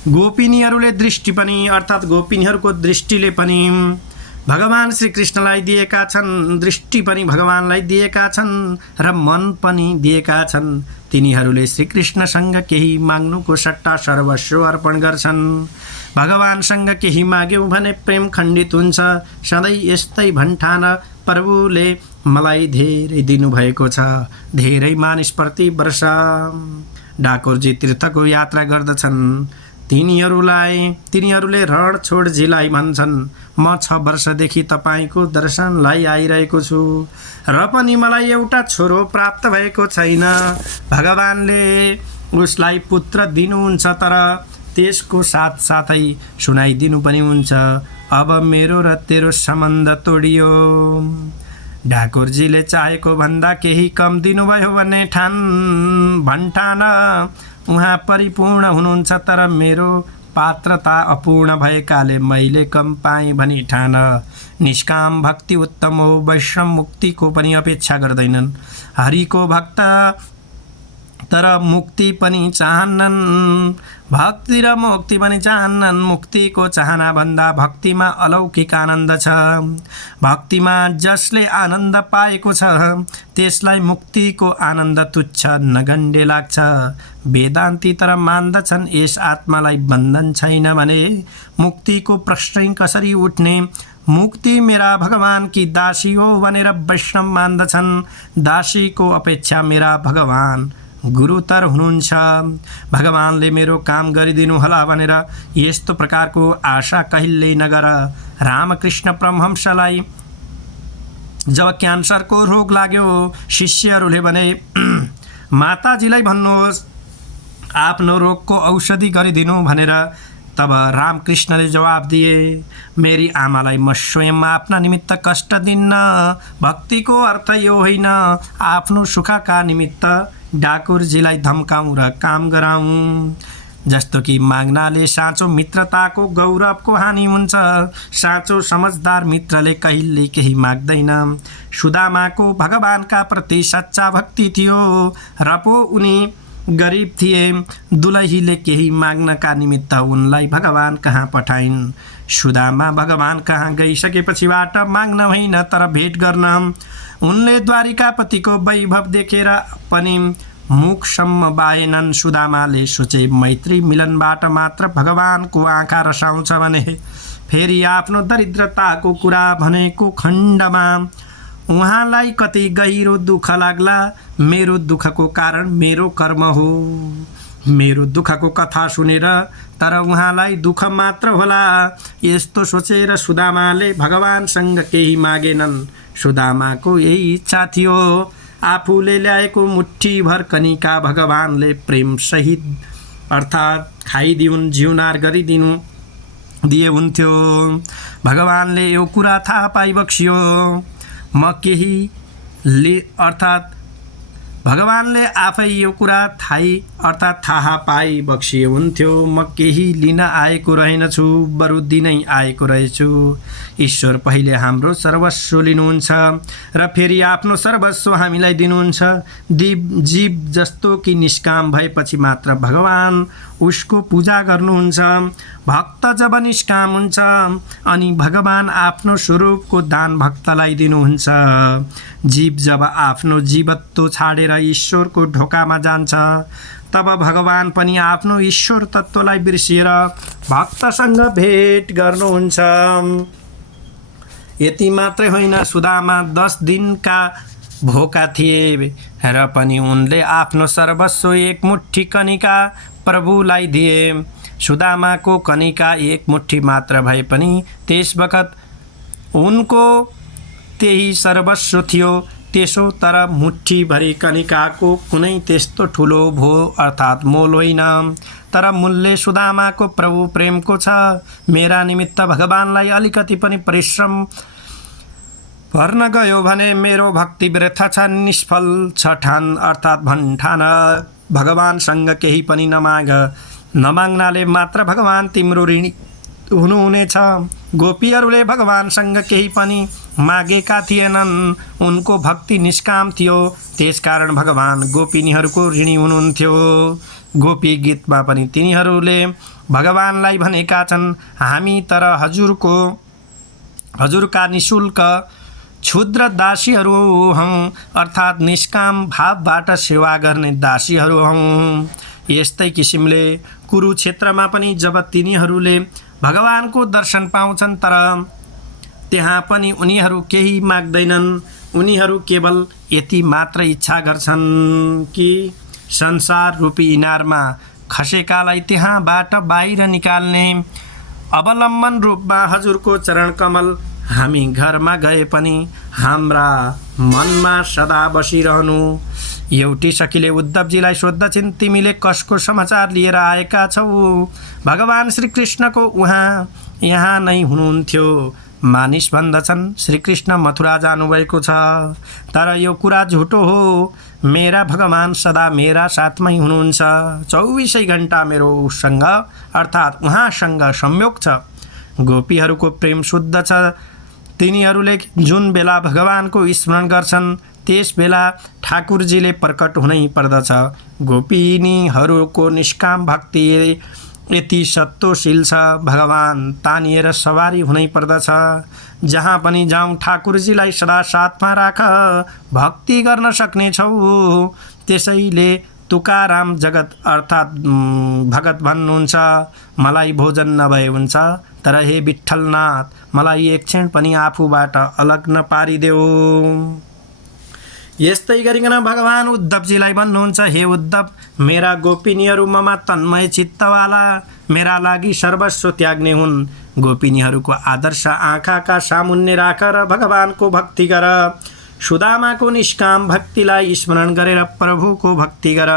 गोपिनीहरूले दृष्टि पनि अर्थात् गोपिनीहरूको दृष्टिले पनि भगवान श्री कृष्णलाई दिएका छन्, दृष्टि पनि भगवानलाई दिएका छन् र मन पनि दिएका छन्। तिनीहरूले श्रीकृष्णसँग केही माग्नुको सट्टा सर्वस्व अर्पण गर्छन्। भगवानसँग केही माग्यौँ भने प्रेम खण्डित हुन्छ। सधैँ यस्तै भन्ठान प्रभुले मलाई धेरै दिनुभएको छ। धेरै मानिसप्रति वर्ष डाकोरजी तीर्थको यात्रा गर्दछन्। तिनीहरूले रणछोडजीलाई भन्छन्, म 6 वर्षदेखि तपाईँको दर्शनलाई आइरहेको छु र पनि मलाई एउटा छोरो प्राप्त भएको छैन। भगवानले उसलाई पुत्र दिनुहुन्छ, तर त्यसको साथसाथै सुनाइदिनु पनि हुन्छ, अब मेरो र तेरो सम्बन्ध तोडियो। ढाकुरजीले चाहेको भन्दा केही कम दिनुभयो भने भन्ठान उहाँ परिपूर्ण हुनुहुन्छ, तर मेरो पात्रता अपूर्ण भएकाले मैले कम पाएँ भनी ठान। निष्काम भक्ति उत्तम हो, वैष्णव मुक्तिको पनि अपेक्षा गर्दैनन्। हरिको भक्त तर मुक्ति पनि चाहन्नन्। भक्ति र मुक्ति पनि चाहन्नन्। मुक्तिको चाहना भन्दा भक्तिमा अलौकिक आनन्द छ। भक्तिमा जसले आनन्द पाएको छ त्यसलाई मुक्तिको आनन्द तुच्छ नगण्य लाग्छ। वेदान्ती तर मान्दछन् यस आत्मालाई बन्धन छैन भने मुक्तिको प्रश्न कसरी उठ्ने। मुक्ति मेरा भगवान की दासी हो भनेर वैष्णव मान्दछन्। दासीको अपेक्षा मेरा भगवान गुरुतर हुनुहुन्छ। भगवानले मेरो काम गरिदिनु होला भनेर यस्तो प्रकारको आशा कहिल्यै नगर। रामकृष्ण परमहंसलाई जब क्यान्सरको रोग लाग्यो शिष्यहरूले भने माताजीलाई भन्नुहोस् आफ्नो रोगको औषधि गरिदिनु भनेर। तब रामकृष्णले जवाब दिए, मेरी आमालाई म स्वयं आफ्ना निमित्त कष्ट दिन्न। भक्तिको अर्थ यो होइन आफ्नो सुखका निमित्त ठाकुरजीलाई धम्काउँ र काम गराउँ। जस्तो कि माग्नाले साँचो मित्रताको गौरवको हानि हुन्छ। साँचो समझदार मित्रले कहिल्यै केही माग्दैन। सुदामाको भगवानका प्रति सच्चा भक्ति थियो र पो उनी गरिब थिए। दुलहीले केही माग्नका निमित्त उनलाई भगवान कहाँ पठाइन्। सुदामा भगवान कहाँ गइसकेपछिबाट माग्न होइन तर भेट गर्न। उनले द्वारिकापतिको वैभव देखेर पनि मुखसम्म बाएनन्। सुदामाले सोचे मैत्री मिलनबाट मात्र भगवानको आँखा रसाउँछ भने फेरि आफ्नो दरिद्रताको कुरा भनेको खण्डमा उहाँलाई कति गहिरो दुःख लाग्ला। मेरो दुःखको कारण मेरो कर्म हो। मेरो दुःखको कथा सुनेर तर उहाँलाई दुःख मात्र होला। यस्तो सोचेर सुदामाले भगवानसँग केही मागेनन्। सुदामाको यही इच्छा थियो। आफूले ल्याएको मुठ्ठीभर कनिका भगवानले प्रेमसहित अर्थात् खाइदिउन्, जिउनार गरिदिनु दिए हुन्थ्यो। भगवानले यो कुरा थाहा पाइ बक्सियो। म केही अर्थात् भगवानले आफै यो कुरा थाहा पाइ बक्सिए हुन्थ्यो। म केही लिन आएको रहेनछु, बरु दिनै आएको रहेछु। ईश्वर पहिले हाम्रो सर्वस्व लिनुहुन्छ र फेरि आफ्नो सर्वस्व हामीलाई दिनुहुन्छ। जीव जस्तो कि निष्काम भएपछि मात्र भगवान उसको पूजा गर्नुहुन्छ। भक्त जब निष्काम हुन्छ अनि भगवान आफ्नो स्वरूपको दान भक्तलाई दिनुहुन्छ। जीव जब आफ्नो जीवत्व छाडेर ईश्वरको ढोकामा जान्छ तब भगवान पनि आफ्नो ईश्वर तत्त्वलाई बिर्सिएर भक्तसँग भेट गर्नुहुन्छ। यति मात्रै होइन, सुदामा 10 दिनका भोका थिए र पनि उनले आफ्नो सर्वस्व एक मुट्ठी कनिका प्रभुलाई दिए। सुदामाको कनिका एक मुट्ठी मात्र भए पनि त्यस बखत उनको त्यही सर्वस्व थियो। त्यसो तर मुट्ठीभरि कनिकाको कुनै त्यस्तो ठुलो भो अर्थात् मोल होइन। तर मूल्य सुदामाको प्रभु प्रेमको छ। मेरा निमित्त भगवानलाई अलिकति पनि परिश्रम पर्न गयो भने मेरो भक्ति व्यर्थ छ, निष्फल छ ठान अर्थात् भन्ठान। भगवानसँग केही पनि नमाग। नमाग्नाले मात्र भगवान तिम्रो ऋणी हुनुहुनेछ। गोपीहरूले भगवानसँग केही पनि मागेका थिएनन्। उनको भक्ति निष्काम थियो, त्यसकारण भगवान गोपिनीहरूको ऋणी हुनुहुन्थ्यो। गोपी गीतमा पनि तिनीहरूले भगवानलाई भनेका छन्, हामी तर हजुरका निशुल्क क्षुद्र दासीहरू हौँ अर्थात् निष्काम भावबाट सेवा गर्ने दासीहरू हौँ। यस्तै किसिमले कुरुक्षेत्रमा पनि जब तिनीहरूले भगवानको दर्शन पाउँछन् तर त्यहाँ पनि उनीहरू केही माग्दैनन्। उनीहरू केवल यति मात्र इच्छा गर्छन् कि संसार रूपी इनारमा खसेकालाई त्यहाँबाट बाहिर निकाल्ने। अवलम्बन रूपमा हजुरको चरण कमल हामी घरमा गए पनि हाम्रा मनमा सदा बसिरहनु। एउटी सखीले उद्धवजीलाई सोद्धछिन्, तिमीले कसको समाचार लिएर आएका छौ? भगवान श्रीकृष्णको उहाँ यहाँ नै हुनुहुन्थ्यो। मानिस भन्दछन् श्रीकृष्ण मथुरा जानुभएको छ, तर यो कुरा झुटो हो। मेरा भगवान सदा मेरा साथमै हुनुहुन्छ। 24 घण्टा मेरो उसँग अर्थात् उहाँसँग संयोग छ। गोपीहरूको प्रेम शुद्ध छ। तिनीहरूले जुन बेला भगवानको स्मरण गर्छन् त्यस बेला ठाकुरजीले प्रकट हुनै पर्दछ। गोपिनीहरूको निष्काम भक्ति यति सत्वशील छ, भगवान तानिएर सवारी हुनै पर्दछ। जहाँ पनि जाउँ ठाकुरजीलाई सदा साथमा राख, भक्ति गर्न सक्नेछौ। त्यसैले तुकाराम जगत अर्थात् भगत भन्नुहुन्छ, मलाई भोजन नभए हुन्छ, तर हे विठ्ठलनाथ मलाई एक क्षण पनि आफूबाट अलग नपारिदेऊ। यस्तै गरिकन भगवान उद्धवजीलाई भन्नुहुन्छ, हे उद्धव, मेरा गोपिनीहरू ममा तन्मय चित्तवाला मेरा लागि सर्वस्व त्याग्ने हुन्। गोपिनीहरूको आदर्श आँखाका सामुन्ने राख र भगवानको भक्ति गर। सुदामाको निष्काम भक्तिलाई स्मरण गरेर प्रभुको भक्ति गर।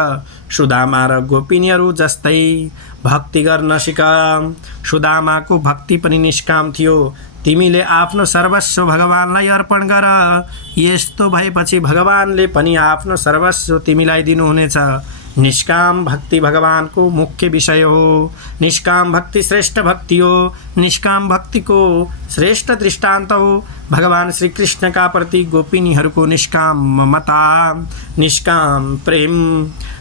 सुदामा र गोपिनीहरू जस्तै भक्ति गर्न सिक। सुदामाको भक्ति पनि निष्काम थियो। तिमीले आफ्नो सर्वस्व भगवानलाई अर्पण गर। यस्तो भएपछि भगवानले पनि आफ्नो सर्वस्व तिमीलाई दिनुहुनेछ। निष्काम भक्ति भगवानको मुख्य विषय हो। निष्काम भक्ति श्रेष्ठ भक्ति हो। निष्काम भक्तिको श्रेष्ठ दृष्टान्त हो भगवान श्रीकृष्णका प्रति गोपिनीहरूको निष्काम ममता, निष्काम प्रेम।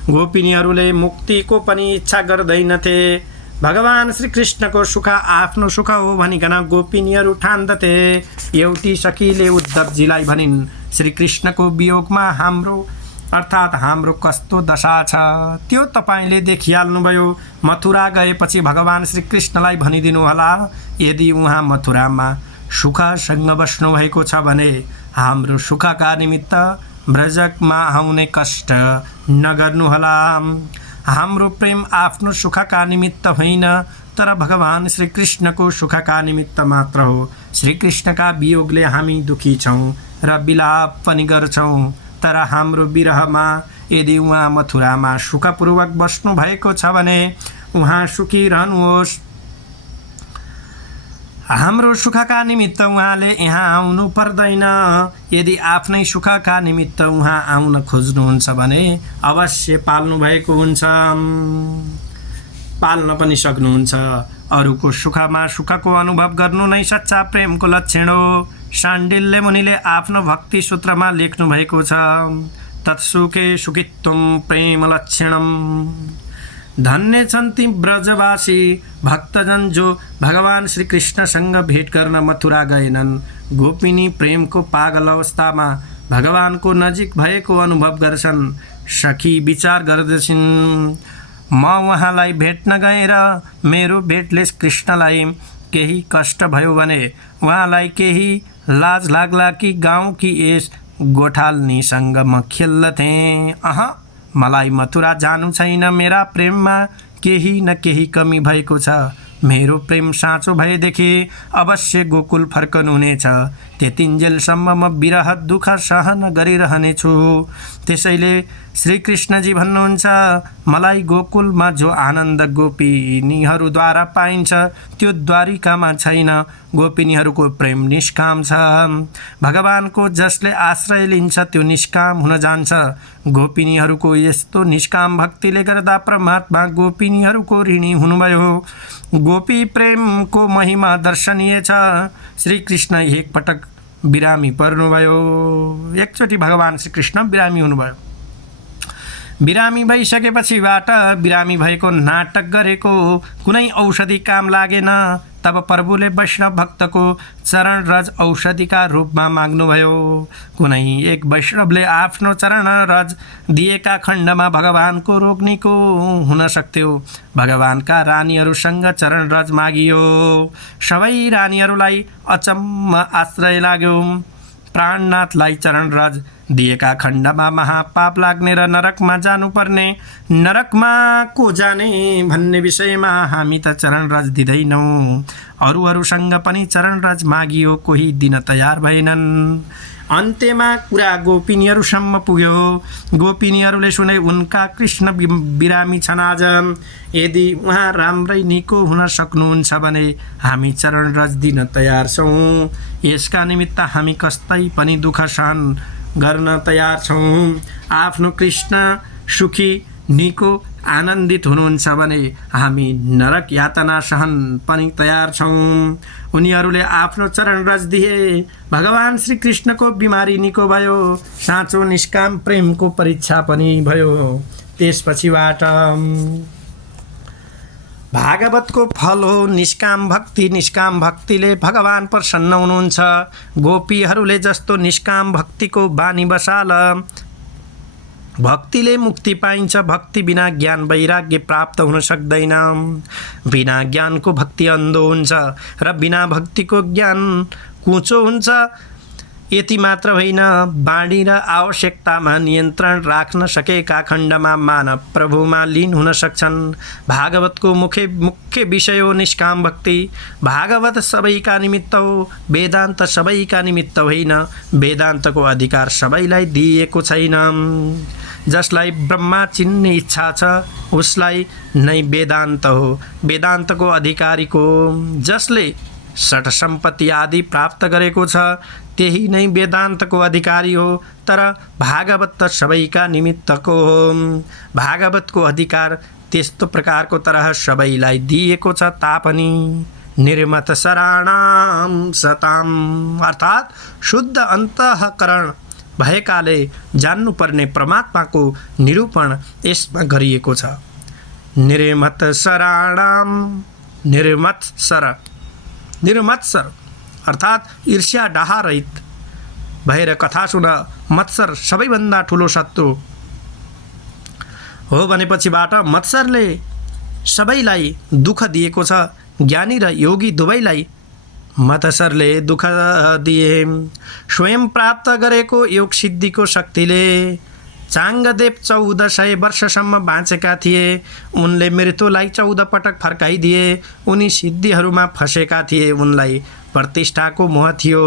गोपिनीहरूले मुक्तिको पनि इच्छा गर्दैनथे। भगवान श्रीकृष्णको सुख आफ्नो सुख हो भनिकन गोपिनीहरू ठान्दथे। एउटी सखीले उद्धवजीलाई भनिन्, श्रीकृष्णको वियोगमा हाम्रो अर्थात् हाम्रो कस्तो दशा छ त्यो तपाईँले देखिहाल्नुभयो। मथुरा गएपछि भगवान श्रीकृष्णलाई भनिदिनु होला, यदि उहाँ मथुरामा सुखसँग बस्नुभएको छ भने हाम्रो सुखका निमित्त ब्रजमा आउने कष्ट नगर्नुहोला। हाम्रो प्रेम आफ्नो सुखका निमित्त होइन, तर भगवान श्रीकृष्णको सुखका निमित्त मात्र हो। श्रीकृष्णका वियोगले हामी दुखी छौँ र विलाप पनि गर्छौँ, तर हाम्रो विरहमा यदि उहाँ मथुरामा सुखपूर्वक बस्नु भएको छ भने उहाँ सुखी रहनुहोस्। हाम्रो सुखका निमित्त उहाँले यहाँ आउनु पर्दैन। यदि आफ्नै सुखका निमित्त उहाँ आउन खोज्नुहुन्छ भने अवश्य पाल्नु भएको हुन्छ, पाल्न पनि सक्नुहुन्छ। अरूको सुखमा सुखको अनुभव गर्नु नै सच्चा प्रेमको लक्षण हो। शाण्डिल्य मुनिले आफ्नो भक्ति सूत्रमा लेख्नु भएको छ, तत्सुखे सुखित्वं प्रेम लक्षणम। धन्य छन् ती ब्रजवासी भक्तजन जो भगवान श्रीकृष्णसँग भेट गर्न मथुरा गएनन्। गोपिनी प्रेमको पागल अवस्थामा भगवानको नजिक भएको अनुभव गर्छन्। सखी विचार गर्दछिन्, म उहाँलाई भेट्न गएर मेरो भेटले कृष्णलाई केही कष्ट भयो भने उहाँलाई केही लाज लाग्ला कि गाउँ कि यस गोठाल्नीसँग म खेल्दथेँ। मलाई मथुरा जानु छैन। मेरा प्रेममा केही न केही कमी भएको छ। मेरो प्रेम साँचो भएदेखि अवश्य गोकुल फर्कनुहुनेछ। त्यतिन्जेलसम्म म विरह दुःख सहन गरिरहनेछु। त्यसैले श्रीकृष्णजी भन्नुहुन्छ, मलाई गोकुलमा जो आनन्द गोपिनीहरूद्वारा पाइन्छ त्यो द्वारिकामा छैन। गोपिनीहरूको प्रेम निष्काम छ। भगवानको जसले आश्रय लिन्छ त्यो निष्काम हुन जान्छ। गोपिनीहरूको यस्तो निष्काम भक्तिले गर्दा परमात्मा गोपिनीहरूको ऋणी हुनुभयो। गोपी प्रेमको महिमा दर्शनीय छ। श्रीकृष्ण एकपटक बिरामी पर्नुभयो। एकचोटि भगवान श्रीकृष्ण बिरामी हुनुभयो। बिरामी भइसकेपछिबाट बिरामी भएको नाटक गरेको कुनै औषधि काम लागेन। तब प्रभुले वैष्णव भक्तको चरण रज औषधिका रूपमा माग्नुभयो। कुनै एक वैष्णवले आफ्नो चरण रज दिएका खण्डमा भगवानको रोग निको हुन सक्थ्यो। भगवानका रानीहरूसँग चरण रज मागियो। सबै रानीहरूलाई अचम्म आश्चर्य लाग्यो। प्राणनाथलाई चरण रज दिएका खण्डमा महापाप लाग्ने र नरकमा जानुपर्ने, नरकमा को जाने भन्ने विषयमा हामी त चरण रज दिँदैनौँ। अरूहरूसँग पनि चरण रज मागियो, कोही दिन तयार भएनन्। अन्त्यमा कुरा गोपिनीहरूसम्म पुग्यो। गोपिनीहरूले सुने उनका कृष्ण बिरामी छन् आज। यदि उहाँ राम्रै निको हुन सक्नुहुन्छ भने हामी चरण रज दिन तयार छौँ। यसका निमित्त हामी कस्तै पनि दुःख सहन गर्न तयार छौँ। आफ्नो कृष्ण सुखी निको आनन्दित हुनुहुन्छ भने हामी नरक यातना सहन पनि तयार छौँ। उनीहरूले आफ्नो चरण रज दिए। भगवान श्रीकृष्णको बिमारी निको भयो। साँचो निष्काम प्रेमको परीक्षा पनि भयो। त्यसपछिबाट भागवतको फल हो निष्काम भक्ति। निष्काम भक्तिले भगवान प्रसन्न हुनुहुन्छ। गोपीहरूले जस्तो निष्काम भक्तिको बानी बसाल। भक्तिले मुक्ति पाइन्छ। भक्ति बिना ज्ञान वैराग्य प्राप्त हुन सक्दैन। बिना ज्ञानको भक्ति अन्धो हुन्छ र बिना भक्तिको ज्ञान कुचो हुन्छ। यति मात्र होइन, बाणी र आवश्यकतामा नियन्त्रण राख्न सकेका खण्डमा मानव प्रभुमा लीन हुन सक्छन्। भागवतको मुख्य विषय हो निष्काम भक्ति। भागवत सबैका निमित्त हो, वेदान्त सबैका निमित्त होइन। वेदान्तको अधिकार सबैलाई दिइएको छैन। जसलाई ब्रह्मा चिन्ने इच्छा छ उसलाई नै वेदान्त हो। वेदान्तको अधिकारीको जसले षट सम्पत्ति आदि प्राप्त गरेको छ त्यही नै वेदान्तको अधिकारी हो। तर भागवत त सबैका निमित्तको हो। भागवतको अधिकार त्यस्तो प्रकारको तरह सबैलाई दिएको छ तापनि निर्मत शरणाम सताम, अर्थात् शुद्ध अन्तःकरण भएकाले जान्नुपर्ने परमात्माको निरूपण यसमा गरिएको छ। निर्मत शरणाम, निर्मत्सर अर्थात् ईर्ष्या डाहा रहित भएर कथा सुन। मत्सर सबैभन्दा ठुलो शत्रु हो भनेपछिबाट मत्सरले सबैलाई दुःख दिएको छ, ज्ञानी र योगी दुवैलाई मत्सरले दुःख दिए। स्वयं प्राप्त गरेको योग सिद्धिको शक्तिले चाङ्गदेव 1400 वर्षसम्म बाँचेका थिए। उनले मृत्युलाई 14 पटक फर्काइदिए। उनी सिद्धिहरूमा फँसेका थिए, उनलाई प्रतिष्ठाको मोह थियो।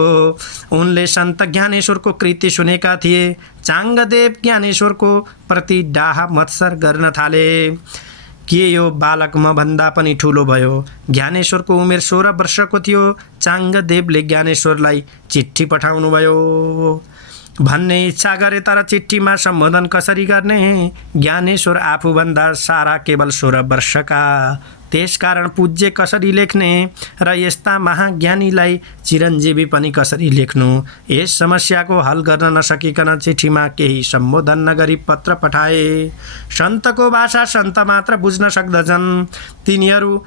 उनले सन्त ज्ञानेश्वरको कृति सुनेका थिए। चाङ्गदेव ज्ञानेश्वरको प्रति डाहा मत्सर गर्न थाले। के यो बालक मभन्दा पनि ठुलो भयो? ज्ञानेश्वरको उमेर 16 वर्षको थियो। चाङ्गदेवले ज्ञानेश्वरलाई चिठी पठाउनुभयो भन्ने इच्छा गरे, तर चिठीमा सम्बोधन कसरी गर्ने? ज्ञानेश्वर आफूभन्दा सारा केवल 16 वर्षका, त्यसकारण पूज्य कसरी लेख्ने र यस्ता महाज्ञानीलाई चिरञ्जीवी पनि कसरी लेख्नु? यस समस्याको हल गर्न नसकिकन चिठीमा केही सम्बोधन नगरी पत्र पठाए। सन्तको भाषा सन्त मात्र बुझ्न सक्दछन्, तिनीहरू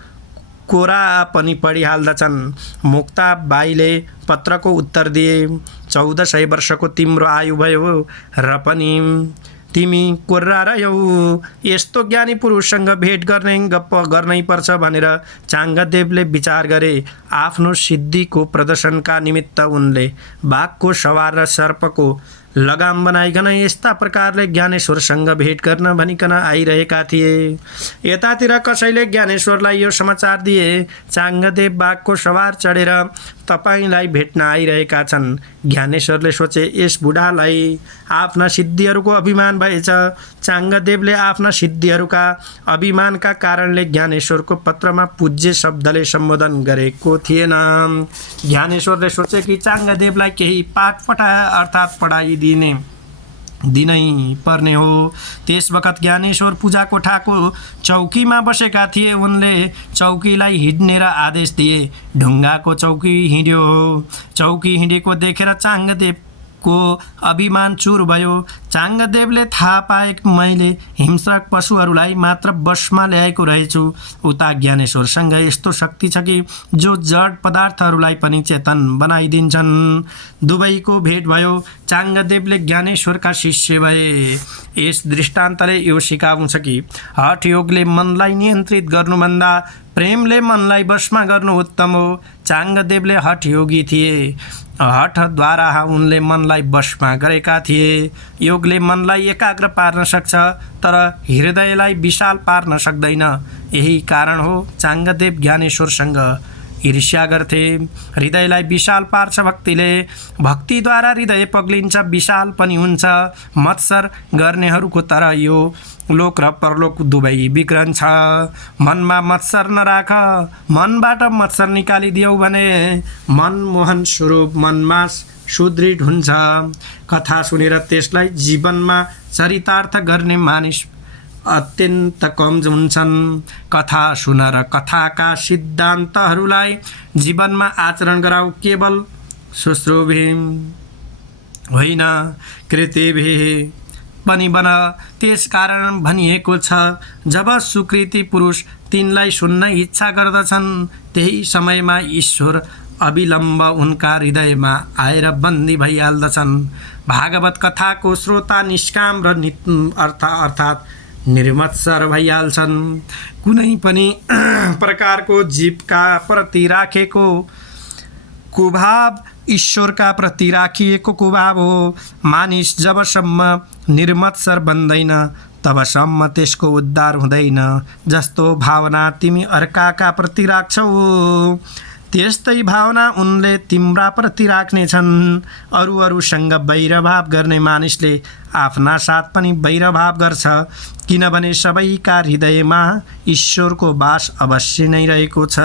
कोरा पनि पढिहाल्दछन्। मुक्ता बाईले पत्रको उत्तर दिए, 1400 वर्षको तिम्रो आयु भयो र पनि तिमी कोर्रा रह्यौ। यस्तो ज्ञानी पुरुषसँग भेट गर्ने गप्प गर्नै पर्छ भनेर चाङ्गदेवले विचार गरे। आफ्नो सिद्धिको प्रदर्शनका निमित्त उनले बाघको सवार र सर्पको लगाम बनाइकन यस्ता प्रकारले ज्ञानेश्वरसँग भेट गर्न भनिकन आइरहेका थिए। यतातिर कसैले ज्ञानेश्वरलाई यो समाचार दिए, चाङ्गदेव बाघको सवार चढेर तपाईलाई भेट्न आइरहेका छन्। ज्ञानेश्वरले सोचे, यस बुढालाई आफ्ना सिद्धिहरूको अभिमान भएछ। चाङ्गदेवले आफ्ना सिद्धिहरूका अभिमानका कारणले ज्ञानेश्वरको पत्रमा पूज्य शब्दले सम्बोधन गरेको थिएन। ज्ञानेश्वरले सोचे कि चाङ्गदेवलाई केही पाठ अर्थात् पढाइदिनै पर्ने हो। त्यस बखत ज्ञानेश्वर पूजा कोठाको चौकीमा बसेका थिए। उनले चौकीलाई हिँड्ने र आदेश दिए। ढुङ्गाको चौकी हिँड्यो। चौकी हिँडेको देखेर चाङ्गदेवको अभिमान चूर भयो। चाङ्गदेवले थाहा पाए, मैले हिंस्रक पशुहरूलाई मात्र वशमा ल्याएको रहेछु। उता ज्ञानेश्वरसँग यस्तो शक्ति छ कि जो जड पदार्थहरूलाई पनि चेतन बनाइदिन्छन्। दुवैको भेट भयो। चाङ्गदेवले ज्ञानेश्वरका शिष्य भए। यस दृष्टान्तले यो सिकाउँछ कि हठ योगले मनलाई नियन्त्रित गर्नुभन्दा प्रेमले मनलाई वशमा गर्नु उत्तम हो। चाङ्गदेवले हठ योगी थिए। हठद्वारा उनले मनलाई वशमा गरेका थिए। योगले मनलाई एकाग्र पार्न सक्छ, तर हृदयलाई विशाल पार्न सक्दैन। यही कारण हो चाङ्गदेव ज्ञानेश्वरसँग ईर्ष्या गर्थे। हृदयलाई विशाल पार्छ भक्तिले। भक्तिद्वारा हृदय पग्लिन्छ, विशाल पनि हुन्छ। मत्सर गर्नेहरूको तर यो लोक र परलोक दुवै बिग्रन्छ। मनमा मत्सर नराख। मनबाट मत्सर निकालिदियौ भने मनमोहन स्वरूप मनमा सुदृढ हुन्छ। कथा सुनेर त्यसलाई जीवनमा चरितार्थ गर्ने मानिस अत्यन्त कम हुन्छन्। कथा सुन र कथाका सिद्धान्तहरूलाई जीवनमा आचरण गराऊ। केवल शुश्रूभि होइन, कृतिभि पनि बन। त्यसकारण भनिएको छ, जब सुकृति पुरुष तिनलाई सुन्न इच्छा गर्दछन्, त्यही समयमा ईश्वर अविलम्ब उनका हृदयमा आएर बन्दी भइहाल्दछन्। भागवत कथाको श्रोता निष्काम र अर्थात् निर्मत्सर भइहाल्छन्। कुनै पनि प्रकारको जीवका प्रति राखेको कुभाव ईश्वरका प्रति राखिएको कुभाव हो। मानिस जबसम्म निर्मत्सर बन्दैन तबसम्म त्यसको उद्धार हुँदैन। जस्तो भावना तिमी अर्काका प्रति राख्छौ, त्यस्तै भावना उनले तिम्रा प्रति राख्नेछन्। अरूसँग वैरभाव गर्ने मानिसले आफ्ना साथ पनि वैरभाव गर्छ, किनभने सबैका हृदयमा ईश्वरको वास अवश्य नै रहेको छ।